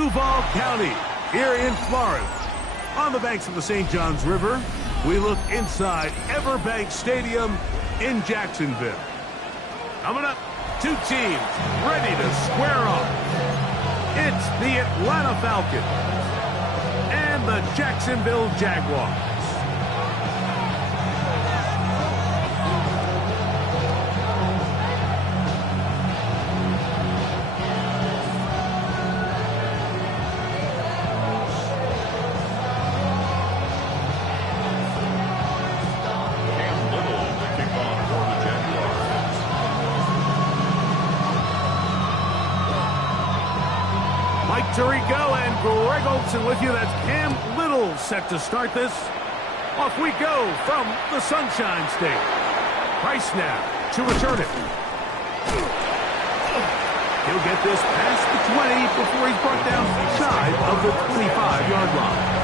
Duval County, here in Florida. On the banks of the St. Johns River, we look inside Everbank Stadium in Jacksonville. Coming up, two teams ready to square off. It's the Atlanta Falcons and the Jacksonville Jaguars. Tirico and Greg Olson with you. That's Cam Little set to start this. Off we go from the Sunshine State. Price now to return it. He'll get this past the 20 before he's brought down shy of the 25-yard line.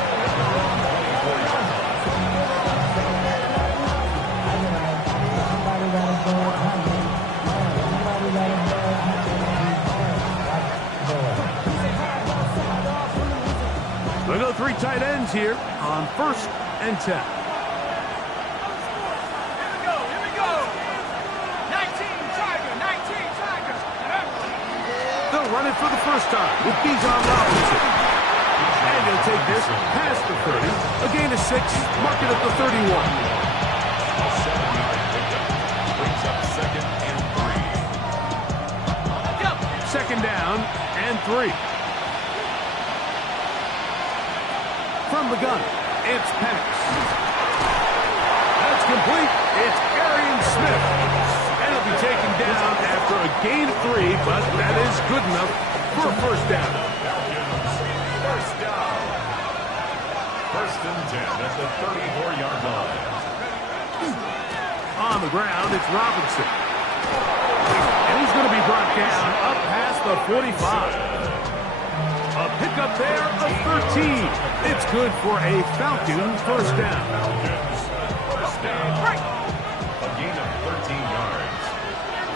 We go three tight ends here on 1st and 10. Here we go. 19 Tigers. They'll run it for the first time with Bijan Robinson. And he'll take this past the 30. A gain of 6, mark it at the 31. Brings up 2nd and 3. Second down and 3. From the gun, it's Penix. That's complete. It's Arian Smith. And he'll be taken down after a gain of 3, but that is good enough for a first down. First down. 1st and 10 at the 34-yard line. On the ground, it's Robinson. And he's going to be brought down up past the 45. A pickup there of 13. It's good for a Falcons first down. First down. A gain of 13 yards.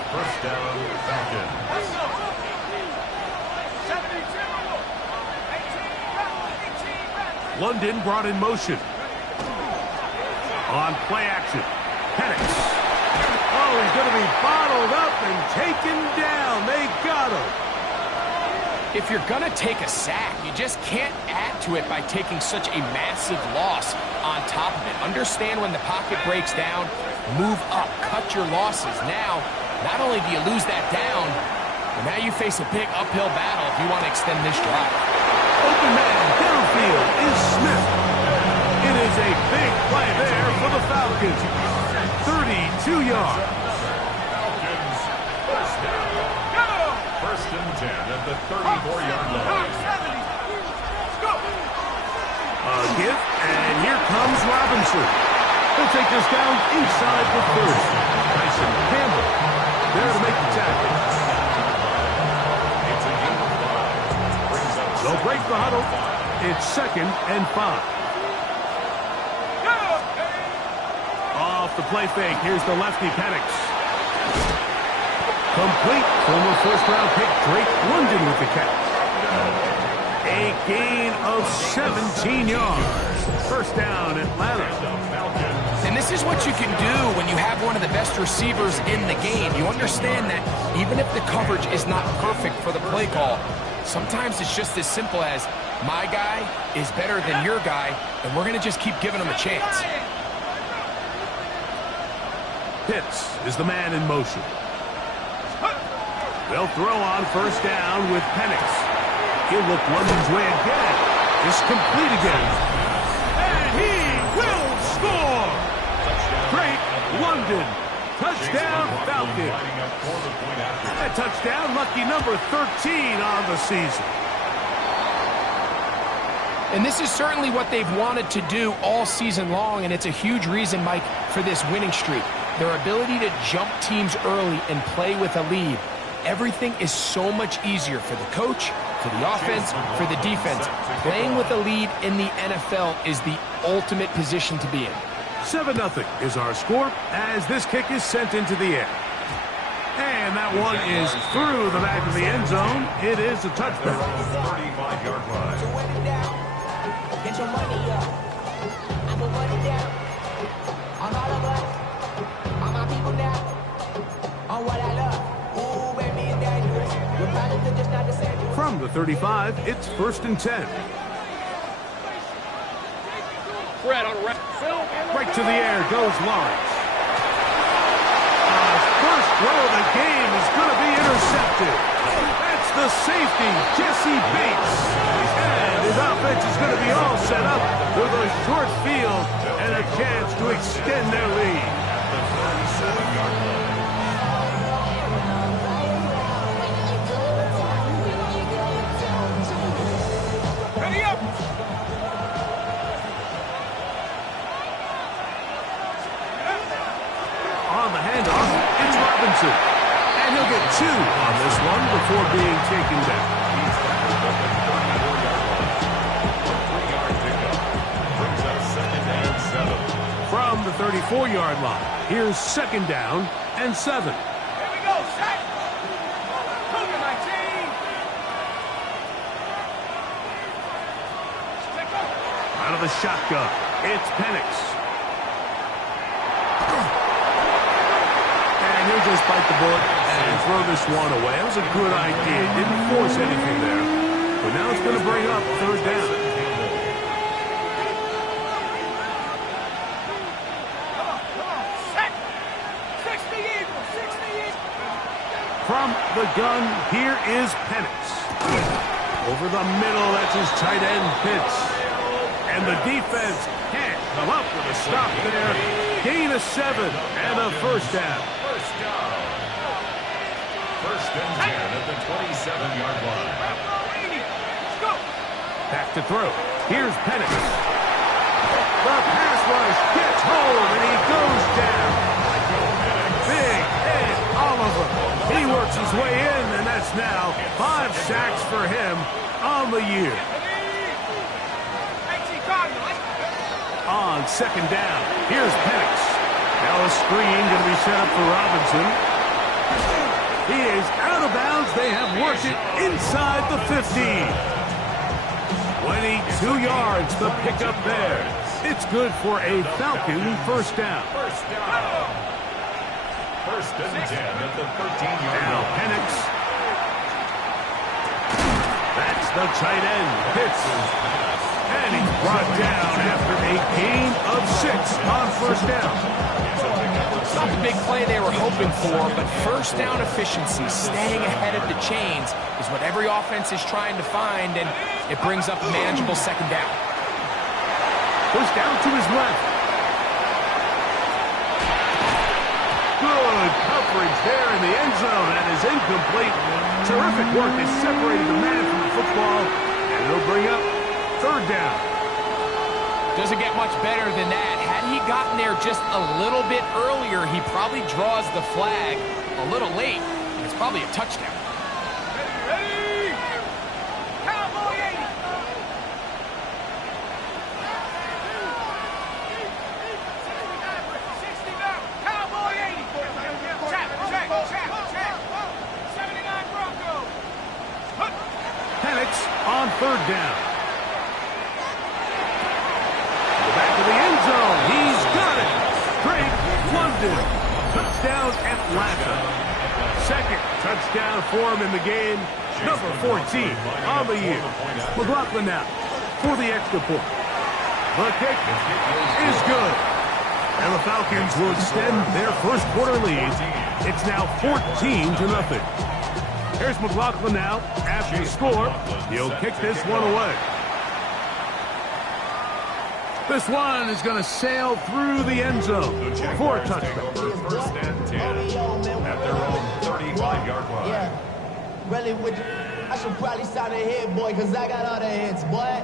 First down, Falcons. London brought in motion. On play action, Penix. Oh, he's going to be bottled up and taken down. They got him. If you're going to take a sack, you just can't add to it by taking such a massive loss on top of it. Understand when the pocket breaks down, move up, cut your losses. Now, not only do you lose that down, but now you face a big uphill battle if you want to extend this drive. Open man downfield is Smith. It is a big play there for the Falcons. 32 yards. First and 10 at the 34-yard line. A give, and here comes Robinson. He'll take this down inside the 30. Tyson Campbell there to make the tackle. They'll break the huddle. It's 2nd and 5. Off the play fake, here's the lefty Penix. Complete. Former first-round pick Drake London with the catch. A gain of 17 yards. First down, Atlanta. And this is what you can do when you have one of the best receivers in the game. You understand that even if the coverage is not perfect for the play call, sometimes it's just as simple as my guy is better than your guy, and we're going to just keep giving him a chance. Pitts is the man in motion. They'll throw on first down with Penix. He'll look London's way again. It's complete again. And he will score! Drake London. Touchdown, Falcons. A touchdown, lucky number 13 on the season. And this is certainly what they've wanted to do all season long, and it's a huge reason, Mike, for this winning streak. Their ability to jump teams early and play with a lead. Everything is so much easier for the coach, for the offense, for the defense. Playing with a lead in the NFL is the ultimate position to be in. 7-0 is our score as this kick is sent into the air. And And that one is through the back of the end zone. It is a touchback. 35-yard line. So wet it down. Get your money up. I put money down. On all of us. On my people now. On what I love. Ooh, baby, it's dangerous. Your problems are just not the same. From the 35, it's 1st and 10. Fred on the right. Right to the air goes Lawrence. First throw of the game is going to be intercepted. That's the safety, Jesse Bates. And his offense is going to be all set up with a short field and a chance to extend their lead. The 37-yard line. Ready up. On the handoff, it's Robinson. And he'll get 2 on this one before being taken down. He's tackled at the 34-yard line. A 3-yard pickup brings up 2nd and 7. From the 34-yard line, here's 2nd down and 7. Here we go. Set. Look at my team. Stick up. Out of the shotgun, it's Penix. And he'll just bite the bullet and throw this one away. That was a good idea. Didn't force anything there. But now it's going to bring up 3rd down. Come on. Set. 60 Eagles. 60 Eagles. From the gun, here is Penix. Over the middle, that's his tight end, Pitts. And the defense can't come up with a stop there. Gain of 7 and a 1st down. 1st and 10 at the 27-yard line. Let's go. Back to throw. Here's Penix. The pass rush gets home, and he goes down. Big Ed Oliver. He works his way in, and that's now 5 sacks for him on the year. On 2nd down, here's Penix. Now a screen going to be set up for Robinson. He is out of bounds. They have worked it inside the 15. 22 yards the pickup there. It's good for a Falcon 1st down. 1st and 10 at the 13-yard Now line. Penix. That's the tight end, Pitts. And he's brought down after a gain of 6 on 1st down. It's not the big play they were hoping for, but 1st down efficiency, staying ahead of the chains, is what every offense is trying to find, and it brings up a manageable 2nd down. Push down to his left. Good coverage there in the end zone. That is incomplete. Terrific work. They separated the man from the football, and it'll bring up 3rd down. Doesn't get much better than that. Had he gotten there just a little bit earlier, he probably draws the flag a little late, and it's probably a touchdown. Ready. Cowboy 80. Cowboy 80. Check. 79 Broncos. Penix on 3rd down. To the back of the end zone. He's got it. Drake London. Touchdown Atlanta. 2nd touchdown for him in the game. Number 14 on the year. McLaughlin now for the extra point. The kick is good. And the Falcons will extend their 1st quarter lead. It's now 14-0. Here's McLaughlin now after the score. He'll kick this one away. This one is going to sail through the end zone for a touchdown. 1st and 10 at their own 35-yard line. Yeah. Really, would you? I should probably sign a hit, boy, because I got all the hits, boy.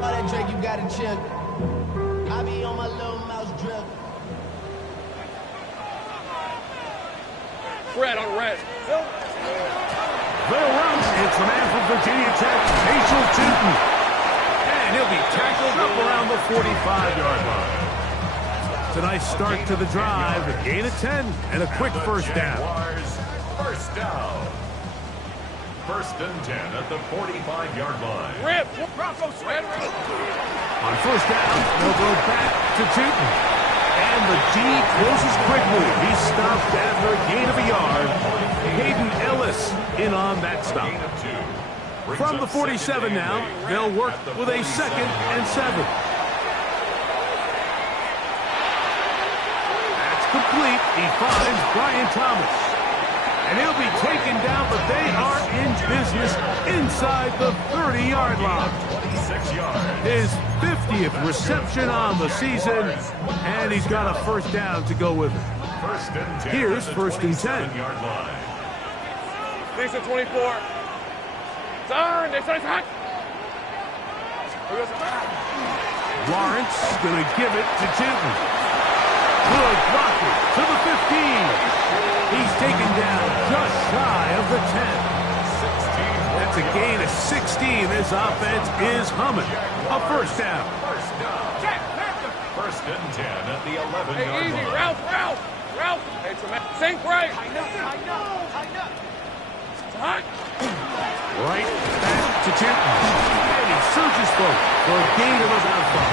All that Drake, you got to chill. I be on my little mouse drip. Fred on red. The run. It's the man from Virginia Tech, Rachel Tootin. And he'll be tackled up around the 45-yard line. It's a nice start to the drive. A gain of 10 and a quick 1st down. Jaguars First down. First and 10 at the 45-yard line. Rip. Broncos, red. On first down, they'll go back to Tootin. And the D closes quickly. He stopped after a gain of a yard. Hayden Ellis in on that stop. Gain of 2. From the 47 now, they'll work with a 2nd and 7. That's complete. He finds Brian Thomas. And he'll be taken down, but they are in business inside the 30-yard line. 26 yards. His 50th reception on the season, and he's got a first down to go with it. First and 10. Here's at the first and 10. 27-yard line. These are 24. Turn. They say hot. Lawrence going to give it to Tootin. Good blocking to the 15. He's taken down just shy of the 10. 16. That's a gain of 16. This offense is humming. A first down. First down. First and 10 at the 11-yard Hey, line. easy. Ralph. Hey, sink right. Tighten up. Hot. Right back to Tootin. And he surges forward for a gain of about 5.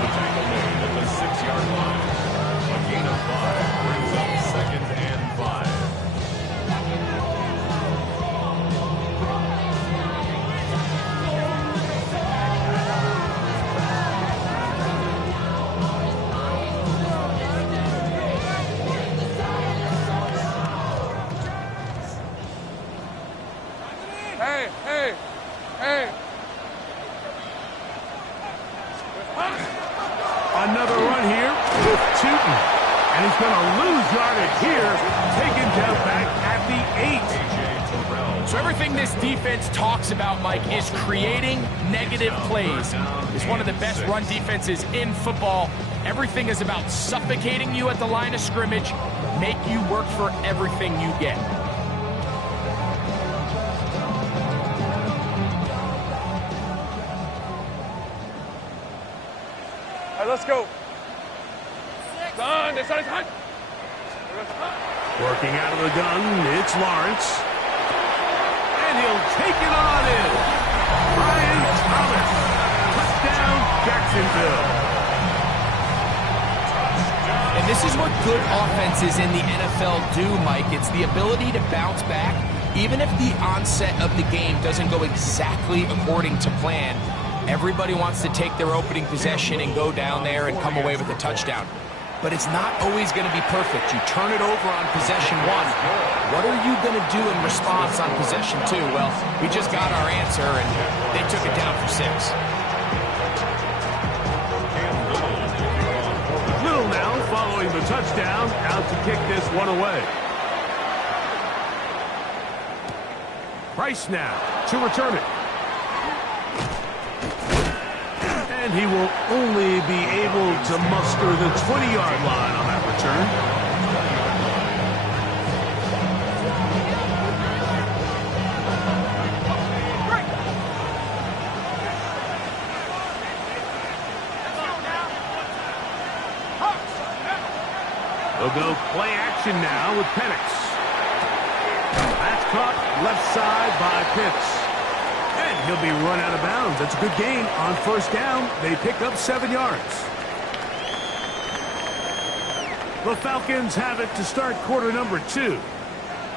The tackle made at the 6-yard line. A gain of 5 brings up 2nd and 5. Hey. Another run here with Tootin. And he's going to lose yardage here. Taken down back at the 8. So everything this defense talks about, Mike, is creating negative plays. It's one of the best run defenses in football. Everything is about suffocating you at the line of scrimmage, make you work for everything you get. All right, let's go. Son, this side's hot. Working out of the gun, it's Lawrence. And he'll take it on in. Brian Thomas. Touchdown, Jacksonville. And this is what good offenses in the NFL do, Mike. It's the ability to bounce back, even if the onset of the game doesn't go exactly according to plan. Everybody wants to take their opening possession and go down there and come away with a touchdown. But it's not always going to be perfect. You turn it over on possession 1. What are you going to do in response on possession 2? Well, we just got our answer, and they took it down for 6. Little now following the touchdown, out to kick this one away. Price now to return it. And he will only be able to muster the 20-yard line on that return. They'll go play action now with Penix. That's caught left side by Pitts. And he'll be run out of bounds. That's a good gain on first down. They pick up 7 yards. The Falcons have it to start quarter number 2.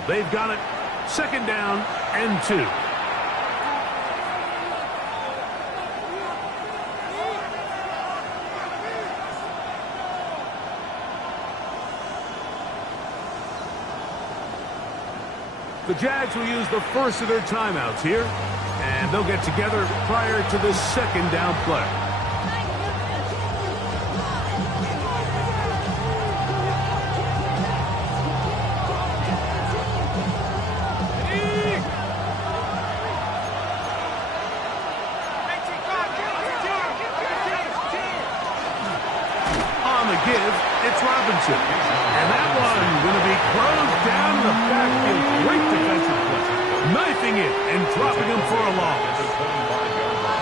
They've got it 2nd down and 2. The Jags will use the first of their timeouts here. And they'll get together prior to the 2nd down play. On the give, it's Robinson. And that one going to be closed down in the backfield. Great defensive play. Knifing it and dropping him for a loss.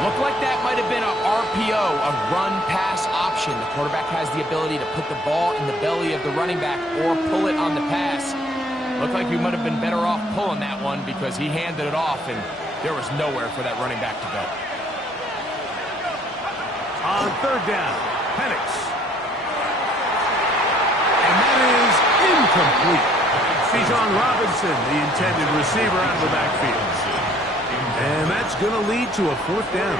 Looked like that might have been a RPO, a run-pass option. The quarterback has the ability to put the ball in the belly of the running back or pull it on the pass. Looked like we might have been better off pulling that one because he handed it off, and there was nowhere for that running back to go. On third down, Penix. And that is incomplete. Bijan Robinson, the intended receiver, out of the backfield. And that's going to lead to a fourth down.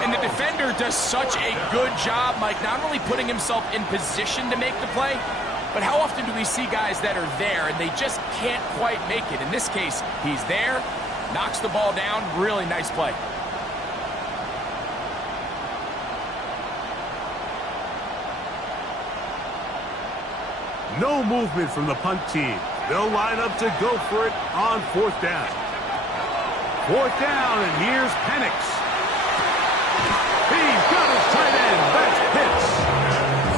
And the defender does such a good job, Mike, not only putting himself in position to make the play, but how often do we see guys that are there and they just can't quite make it? In this case, he's there, knocks the ball down, really nice play. No movement from the punt team. They'll line up to go for it on fourth down. Fourth down, and here's Penix. He's got his tight end. That's Pitts.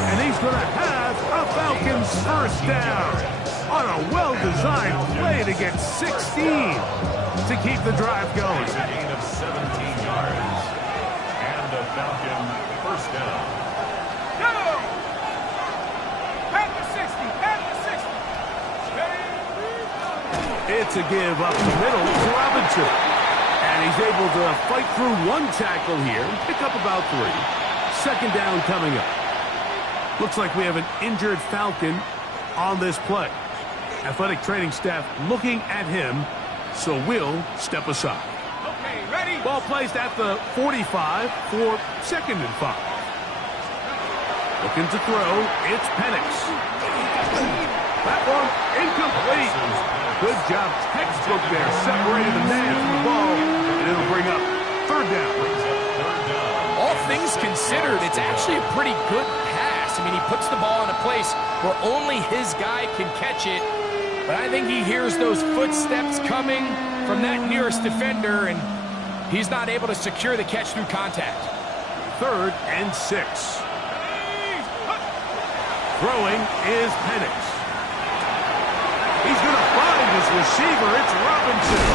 And he's going to have a Falcons first down on a well-designed play to get 16 to keep the drive going. It's a gain of 17 yards. And a Falcon first down. Go! At the 60, at the 60. It's a give up the middle to Robinson. And he's able to fight through one tackle here and pick up about 3. Second down coming up. Looks like we have an injured Falcon on this play. Athletic training staff looking at him, so we'll step aside. Okay, ready? Ball placed at the 45 for 2nd and 5. Looking to throw, it's Penix. That one incomplete. Good job, textbook there. Separated the man from the ball, and it'll bring up third down. All things considered, it's actually a pretty good pass. I mean, he puts the ball in a place where only his guy can catch it. But I think he hears those footsteps coming from that nearest defender, and he's not able to secure the catch through contact. 3rd and 6. Throwing is Penix. He's going to find his receiver. It's Robinson.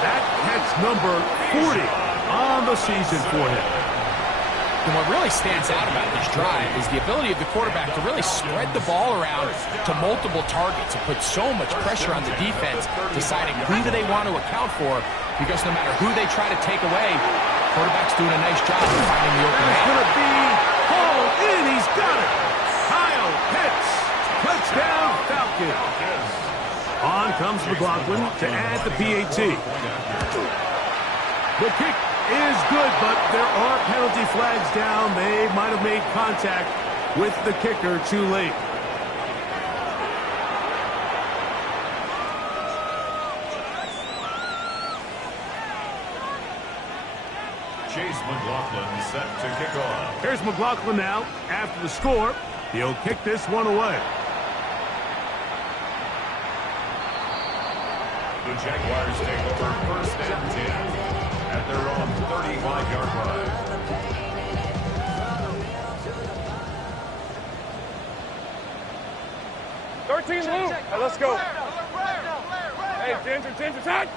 That catch number 40 on the season for him. And what really stands out about this drive is the ability of the quarterback to really spread the ball around to multiple targets and put so much pressure on the defense, deciding who do they want to account for, because no matter who they try to take away, quarterback's doing a nice job of finding the open That's man. going to be hauled in. He's got it. Kyle Pitts. Touchdown, Falcons. On comes McLaughlin to add the PAT. The kick is good, but there are penalty flags down. They might have made contact with the kicker too late. Chase McLaughlin set to kick off. Here's McLaughlin now after the score. He'll kick this one away. The Jaguars take over 1st and 10 at their own 35-yard line. Hey, let's go. Hey, Ginger, tag.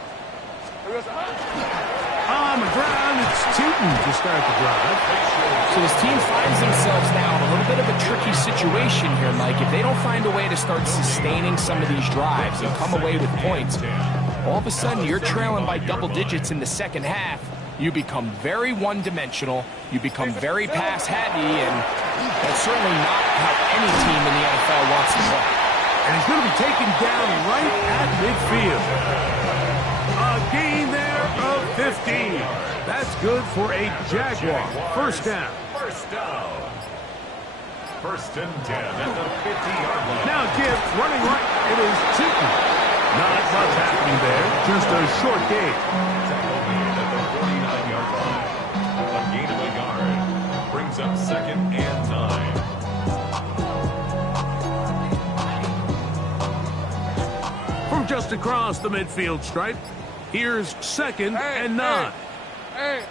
On the ground, it's Tootin to start the drive. So his team finds themselves now in a little bit of a tricky situation here, Mike. If they don't find a way to start sustaining some of these drives and come away with points, all of a sudden you're trailing by double digits in the second half. You become very one-dimensional. You become very pass-heavy, and that's certainly not how any team in the NFL wants to play. And he's going to be taken down right at midfield. A gain there of 15. That's good for a Jaguar. First down. First down. 1st and 10 at the 50-yard line. Now Gibbs running right. It is Tootin. Not much happening there. Just a short gain. Tackle made at the 49-yard line. A gain of a yard brings up 2nd and 9. From just across the midfield stripe, here's 2nd and 9. Hey.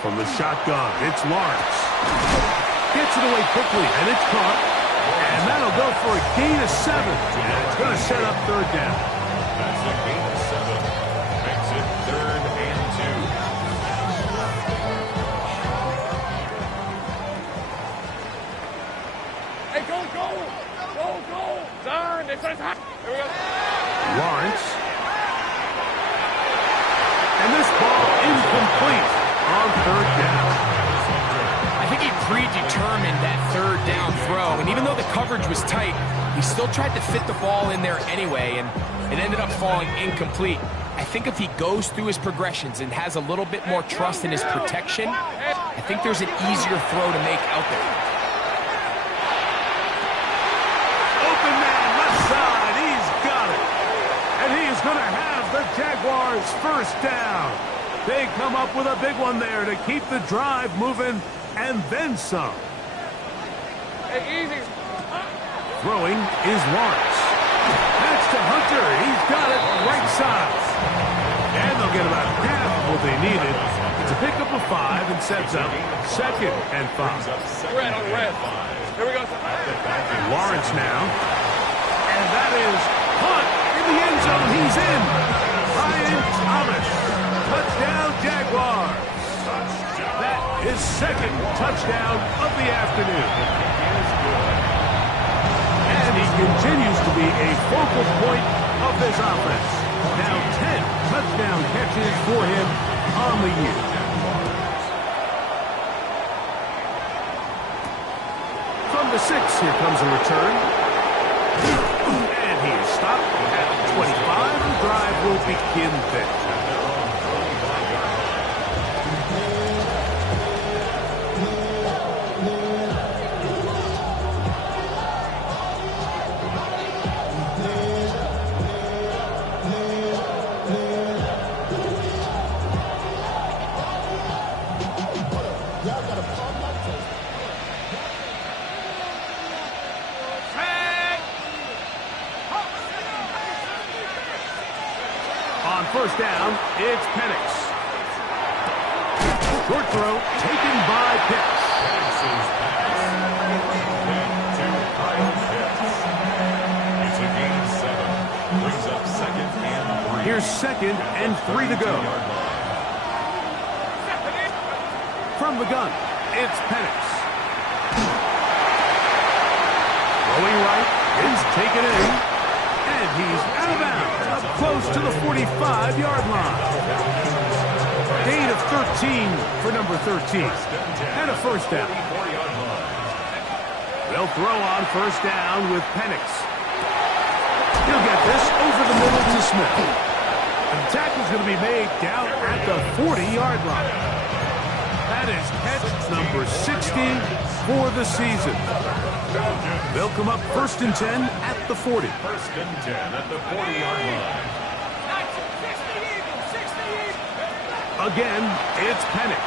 From the shotgun, it's Lawrence. Gets it away quickly, and it's caught. And that'll go for a gain of 7. And it's going to set up 3rd down. That's a gain of 7. Makes it 3rd and 2. Hey, go third down throw, and even though the coverage was tight, he still tried to fit the ball in there anyway, and it ended up falling incomplete. I think if he goes through his progressions and has a little bit more trust in his protection, I think there's an easier throw to make out there. Open man, left side, he's got it. And he's going to have the Jaguars first down. They come up with a big one there to keep the drive moving, and then some. Hey, easy. Throwing is Lawrence. That's to Hunter. He's got it right side. And they'll get about half of what they needed to pick up a 5 and sets up 2nd and 5. Red on red. Here we go. Lawrence now. And that is Hunt in the end zone. He's in. Ryan Thomas. Touchdown, Jaguars. That is 2nd touchdown of the afternoon. And he continues to be a focal point of this offense. Now 10 touchdown catches for him on the year. From the 6, here comes a return. And he is stopped at 25. The drive will begin there. On first down, it's Penix. Short throw taken by Pitts. It's a gain of 7. Brings up 2nd and 3. Here's 2nd and 3 to go. From the gun, it's Penix. Throwing right is taken in. And he's out of bounds, up close to the 45-yard line. Gain of 13 for number 13. And a first down. They'll throw on first down with Penix. He'll get this over the middle to Smith. And the tackle's going to be made down at the 40-yard line. That is catch number 60 for the season. They'll come up 1st and 10 at the 40. 1st and 10 at the 40-yard line. Again, it's Penix.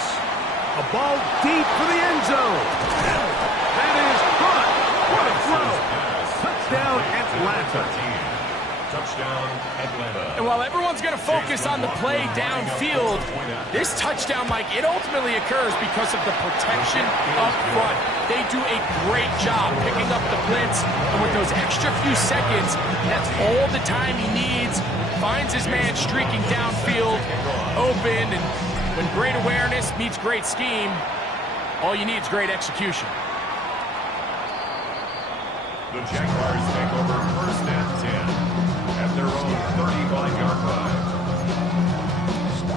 A ball deep for the end zone. That is caught. What a throw. Touchdown, Atlanta. Touchdown, Atlanta. And while everyone's going to focus on the play downfield, this touchdown, Mike, it ultimately occurs because of the protection up front. They do a great job picking up the blitz, and with those extra few seconds, that's all the time he needs. Finds his man streaking downfield, open, and when great awareness meets great scheme, all you need is great execution. The Jaguars take over 1st and 10 at their own 35-yard line.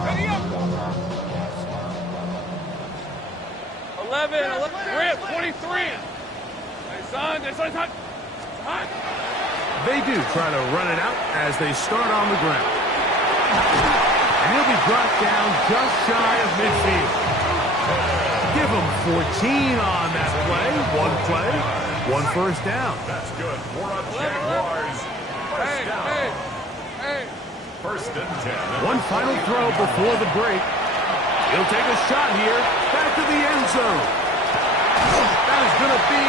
Ready up. 11. We're at 23. Hey, son. They do try to run it out as they start on the ground. And he'll be brought down just shy of midfield. Give him 14 on that play. One first down. That's good. For a Jaguars. First down. Hey. 1st and 10. One final throw before the break. He'll take a shot here. Back to the end zone. That is going to be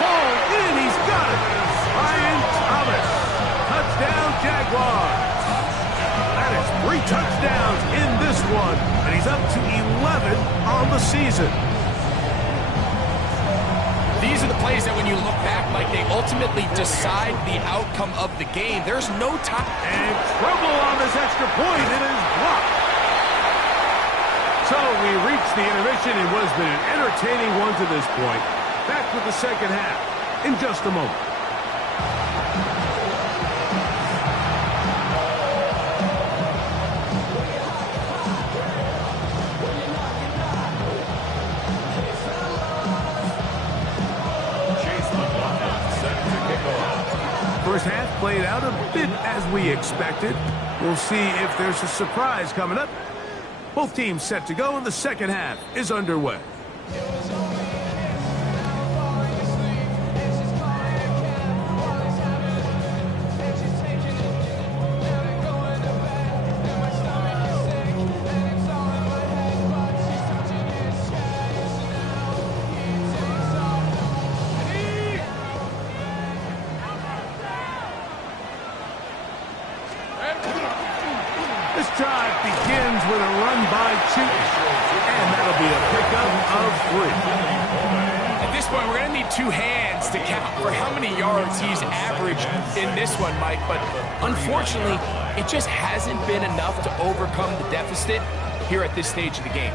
hauled in. He's got it. Ryan Thomas. Touchdown, Jaguars. That is 3 touchdowns in this one. And he's up to 11 on the season. These are the plays that when you look back, Mike, they ultimately decide the outcome of the game. There's no time. And trouble on this extra point. It is blocked. So we reach the intermission in what has been an entertaining one to this point. Back with the second half in just a moment. as we expected. We'll see if there's a surprise coming up. Both teams set to go, and the second half is underway. This drive begins with a run by Chooch, and that'll be a pickup of 3. At this point, we're going to need 2 hands to count for how many yards he's averaged in this one, Mike. But unfortunately, it just hasn't been enough to overcome the deficit here at this stage of the game.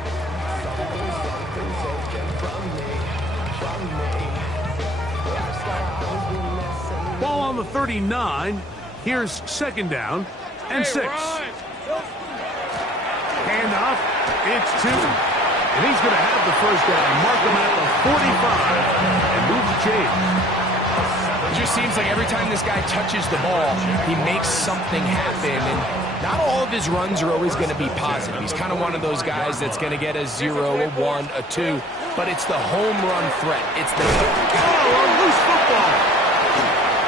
Ball on the 39. Here's second down and 6. Hand off. It's 2. And he's going to have the first down. Mark him at the 45 and move the chains. It just seems like every time this guy touches the ball, he makes something happen. And not all of his runs are always going to be positive. He's kind of one of those guys that's going to get a 0, a 1, a 2. But it's the home run threat. It's the... Oh, a loose football.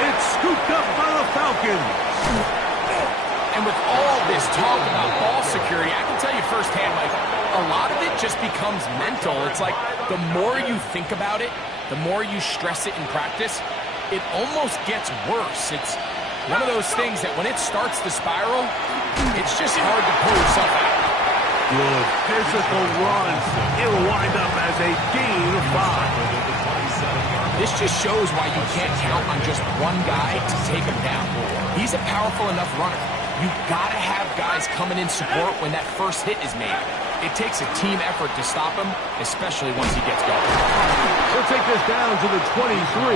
It's scooped up by the Falcons. And with all this talk about ball security, I can tell you firsthand, Mike, a lot of it just becomes mental. It's like the more you think about it, the more you stress it in practice, it almost gets worse. It's one of those things that when it starts to spiral, it's just hard to pull yourself out. Good physical run. It'll wind up as a gain of 5. This just shows why you can't count on just one guy to take him down. He's a powerful enough runner. You've got to have guys coming in support when that first hit is made. It takes a team effort to stop him, especially once he gets going. He'll take this down to the 23.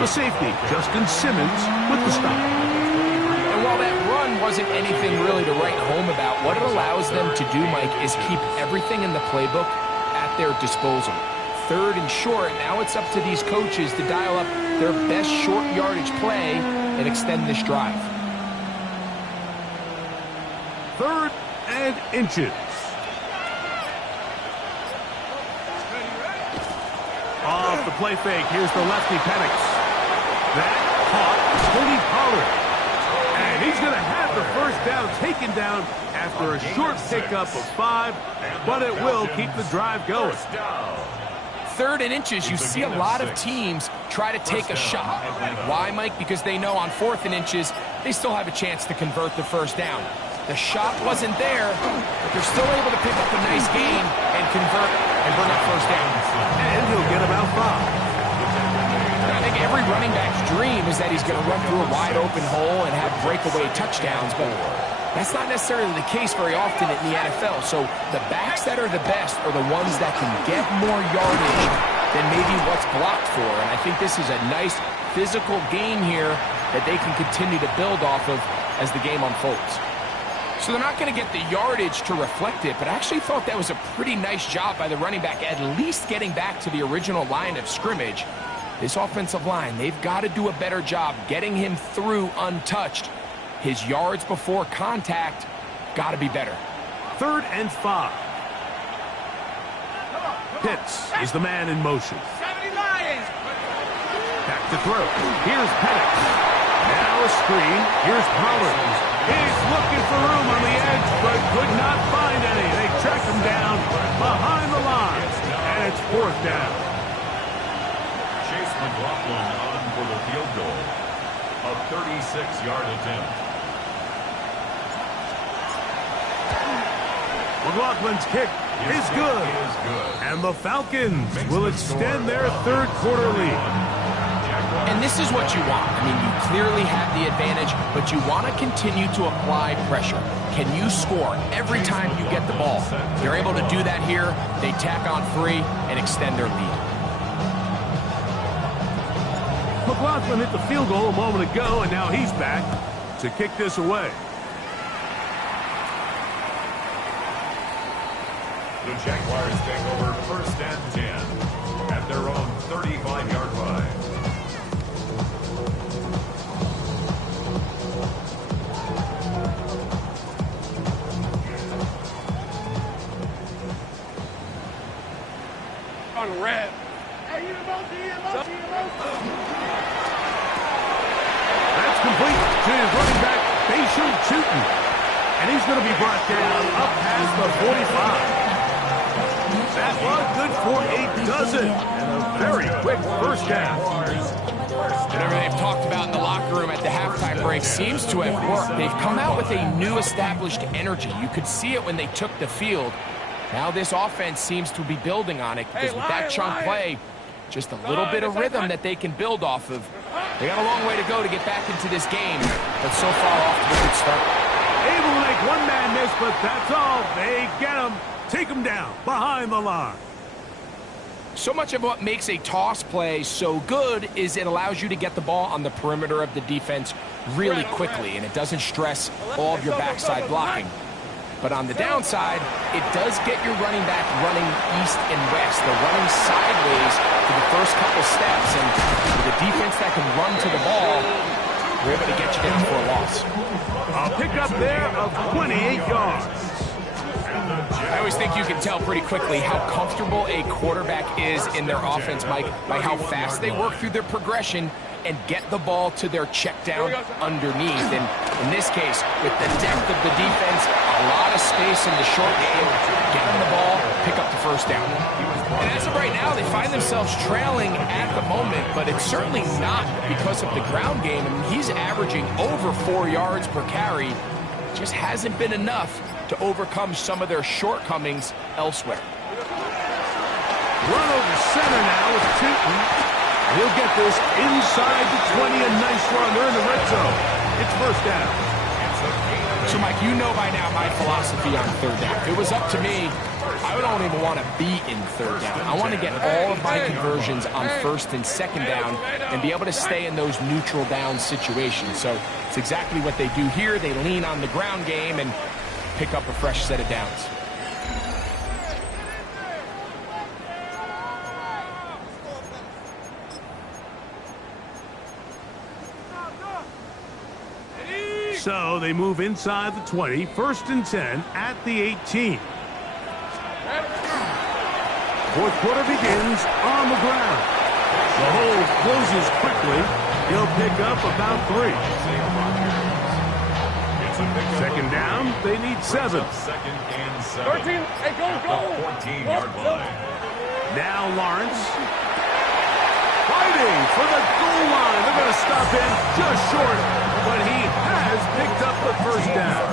The safety, Justin Simmons, with the stop. And while that run wasn't anything really to write home about, what it allows them to do, Mike, is keep everything in the playbook at their disposal. 3rd and short, now it's up to these coaches to dial up their best short yardage play and extend this drive. 3rd and inches. Off the play fake, here's the lefty Penix. That caught Tony Pollard. And he's going to have the first down taken down after a short pickup of 5, but it will keep the drive going. 3rd and inches, you see a lot of teams try to take a shot. Why, Mike? Because they know on 4th and inches, they still have a chance to convert the first down. The shot wasn't there, but they're still able to pick up a nice gain and convert and bring up first down. And he'll get about 5. I think every running back's dream is that he's going to run through a wide open hole and have breakaway touchdowns, but that's not necessarily the case very often in the NFL. So the backs that are the best are the ones that can get more yardage than maybe what's blocked for. And I think this is a nice physical gain here that they can continue to build off of as the game unfolds. So they're not going to get the yardage to reflect it, but I actually thought that was a pretty nice job by the running back, at least getting back to the original line of scrimmage. This offensive line, they've got to do a better job getting him through untouched. His yards before contact got to be better. 3rd and 5. Pitts is the man in motion. 70 Lions. Back to throw. Here's Penix. Now a screen. Here's Pollard. He's looking for room on the edge, but could not find any. They track him down behind the line, and it's 4th down. Chase McLaughlin on for the field goal. A 36-yard attempt. McLaughlin's kick is good. And the Falcons will extend their 3rd quarter lead. And this is what you want. I mean, you clearly have the advantage, but you want to continue to apply pressure. Can you score every time you get the ball? They're able to do that here. They tack on 3 and extend their lead. McLaughlin hit the field goal a moment ago, and now he's back to kick this away. The Jaguars take over 1st and 10 at their own 35-yard line. on red. That's complete to his running back, Facial Chutin. And he's going to be brought down up past the 45. That was good for a dozen. And a very quick first down. Whatever they've talked about in the locker room at the halftime break seems to have worked. They've come out with a new established energy. You could see it when they took the field. Now this offense seems to be building on it because with that chunk play, just a little bit of rhythm that they can build off of. They got a long way to go to get back into this game, but so far off to a good start. Able to make one man miss, but that's all. They get him. Take him down behind the line. So much of what makes a toss play so good is it allows you to get the ball on the perimeter of the defense really quickly, and it doesn't stress all of your backside blocking. But on the downside, it does get your running back running east and west. They're running sideways for the first couple steps, and with a defense that can run to the ball, we're able to get you down for a loss. A pickup there of 28 yards. I always think you can tell pretty quickly how comfortable a quarterback is in their offense, Mike, by how fast they work through their progression and get the ball to their check down underneath. And in this case, with the depth of the defense, a lot of space in the short game, get them the ball, pick up the first down. And as of right now, they find themselves trailing at the moment, but it's certainly not because of the ground game. I mean, he's averaging over 4 yards per carry. Just hasn't been enough to overcome some of their shortcomings elsewhere. Run over center now with Chutin. He'll get this inside the 20, a nice run. They're in the red zone. It's first down. So, Mike, you know by now my philosophy on third down. If it was up to me, I don't even want to be in third down. I want to get all of my conversions on first and second down and be able to stay in those neutral down situations. So it's exactly what they do here. They lean on the ground game and pick up a fresh set of downs. So they move inside the 20, first and 10 at the 18. Fourth quarter begins on the ground. The hole closes quickly. He'll pick up about 3. Second down, they need 7. Second and 7. 13. Hey, go. 14-yard line. Now Lawrence fighting for the goal line. They're going to stop him just short, but he has picked up the first down.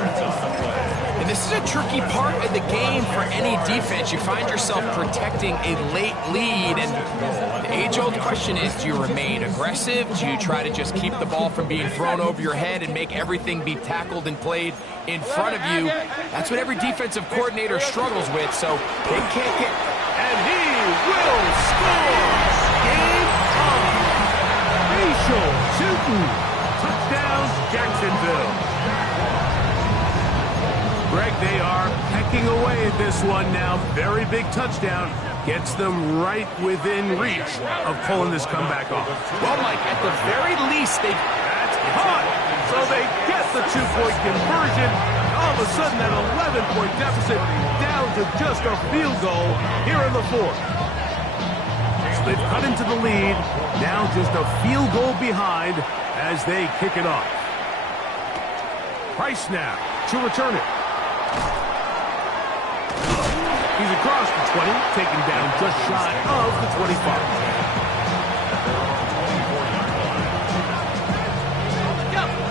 And this is a tricky part of the game for any defense. You find yourself protecting a late lead, and the age-old question is, do you remain aggressive? Do you try to just keep the ball from being thrown over your head and make everything be tackled and played in front of you? That's what every defensive coordinator struggles with, so they can't get... And he will score! Game on! Facial Chutin! Touchdown, Jacksonville! Greg, they are pecking away at this one now. Very big touchdown. Gets them right within reach of pulling this comeback off. Well, Mike, at the very least, they... That's caught! So they get the 2-point conversion. All of a sudden, that 11-point deficit down to just a field goal here in the fourth. So they've cut into the lead. Now just a field goal behind as they kick it off. Price now to return it. He's across the 20, taken down just shy of the 25.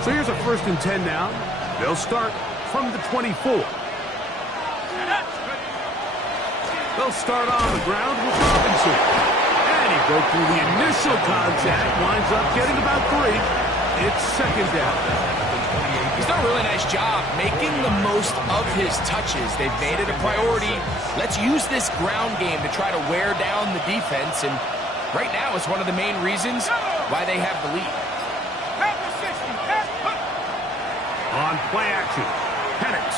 So here's a first and 10 now. They'll start from the 24. They'll start on the ground with Robinson. And he broke through the initial contact, winds up getting about 3. It's second down. He's done a really nice job making the most of his touches. They've made it a priority. Let's use this ground game to try to wear down the defense, and right now it's one of the main reasons why they have the lead. On play action, Penix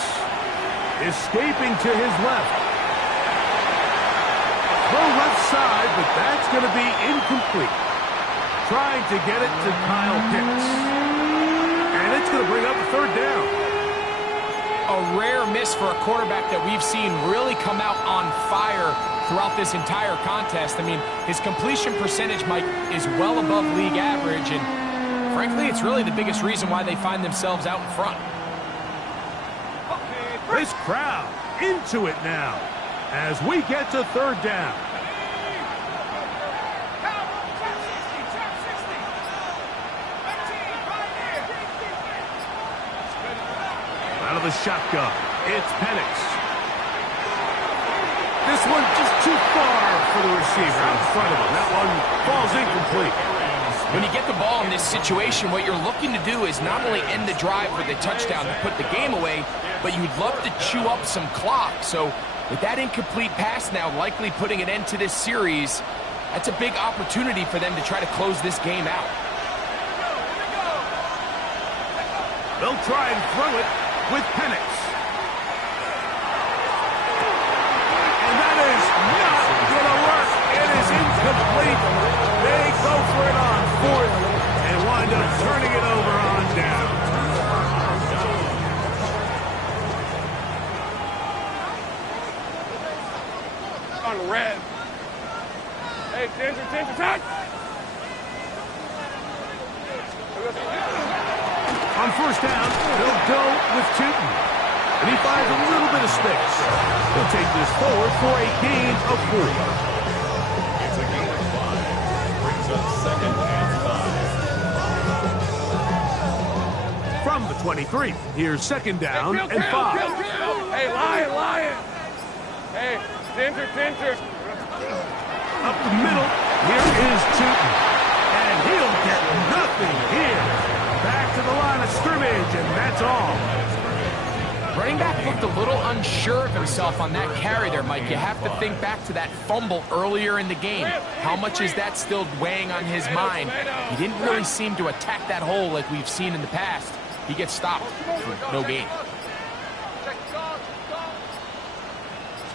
escaping to his left. Throw left side, but that's going to be incomplete. Trying to get it to Kyle Pitts. And it's going to bring up a third down. a rare miss for a quarterback that we've seen really come out on fire throughout this entire contest. I mean, his completion percentage, Mike, is well above league average, and frankly, it's really the biggest reason why they find themselves out in front. This crowd into it now as we get to third down. Out of the shotgun, it's Penix. This one just too far for the receiver in front of him. That one falls incomplete. When you get the ball in this situation, what you're looking to do is not only end the drive with a touchdown to put the game away, but you'd love to chew up some clock. So with that incomplete pass now likely putting an end to this series, that's a big opportunity for them to try to close this game out. They'll try and throw it with Penix. And that is not going to work. It is incomplete. They go for it on fourth and wind up turning it over on down. On the red. Hey, Ginger, touch! On first down, they'll go with Tootin. And he finds a little bit of space. He'll take this forward for a gain of 4. It's a gain of 5. Brings up 2nd and 5. From the 23, here's 2nd down and 5. Hey, Lion! Hey, Ginger! Up the middle, here is Tootin. And he'll get nothing here. Back to the line of scrimmage, and that's all. Running back looked a little unsure of himself on that carry there, Mike. You have to think back to that fumble earlier in the game. How much is that still weighing on his mind? He didn't really seem to attack that hole like we've seen in the past. He gets stopped for no gain.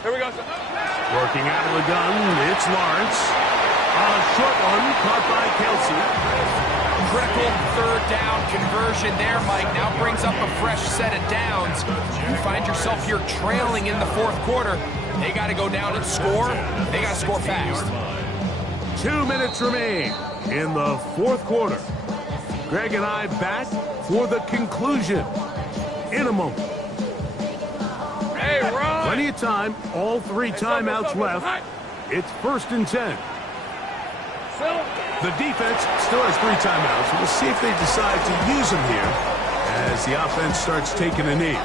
Here we go. Working out of the gun, it's Lawrence. A short one caught by Kelsey. Critical third down conversion there, Mike. Now brings up a fresh set of downs. You find yourself here trailing in the fourth quarter. They got to go down and score. They got to score fast. 2 minutes remain in the fourth quarter. Greg and I back for the conclusion in a moment. Hey, Ron! Plenty of time. All 3 timeouts left. It's 1st and 10. The defense still has 3 timeouts. We'll see if they decide to use them here as the offense starts taking a knee.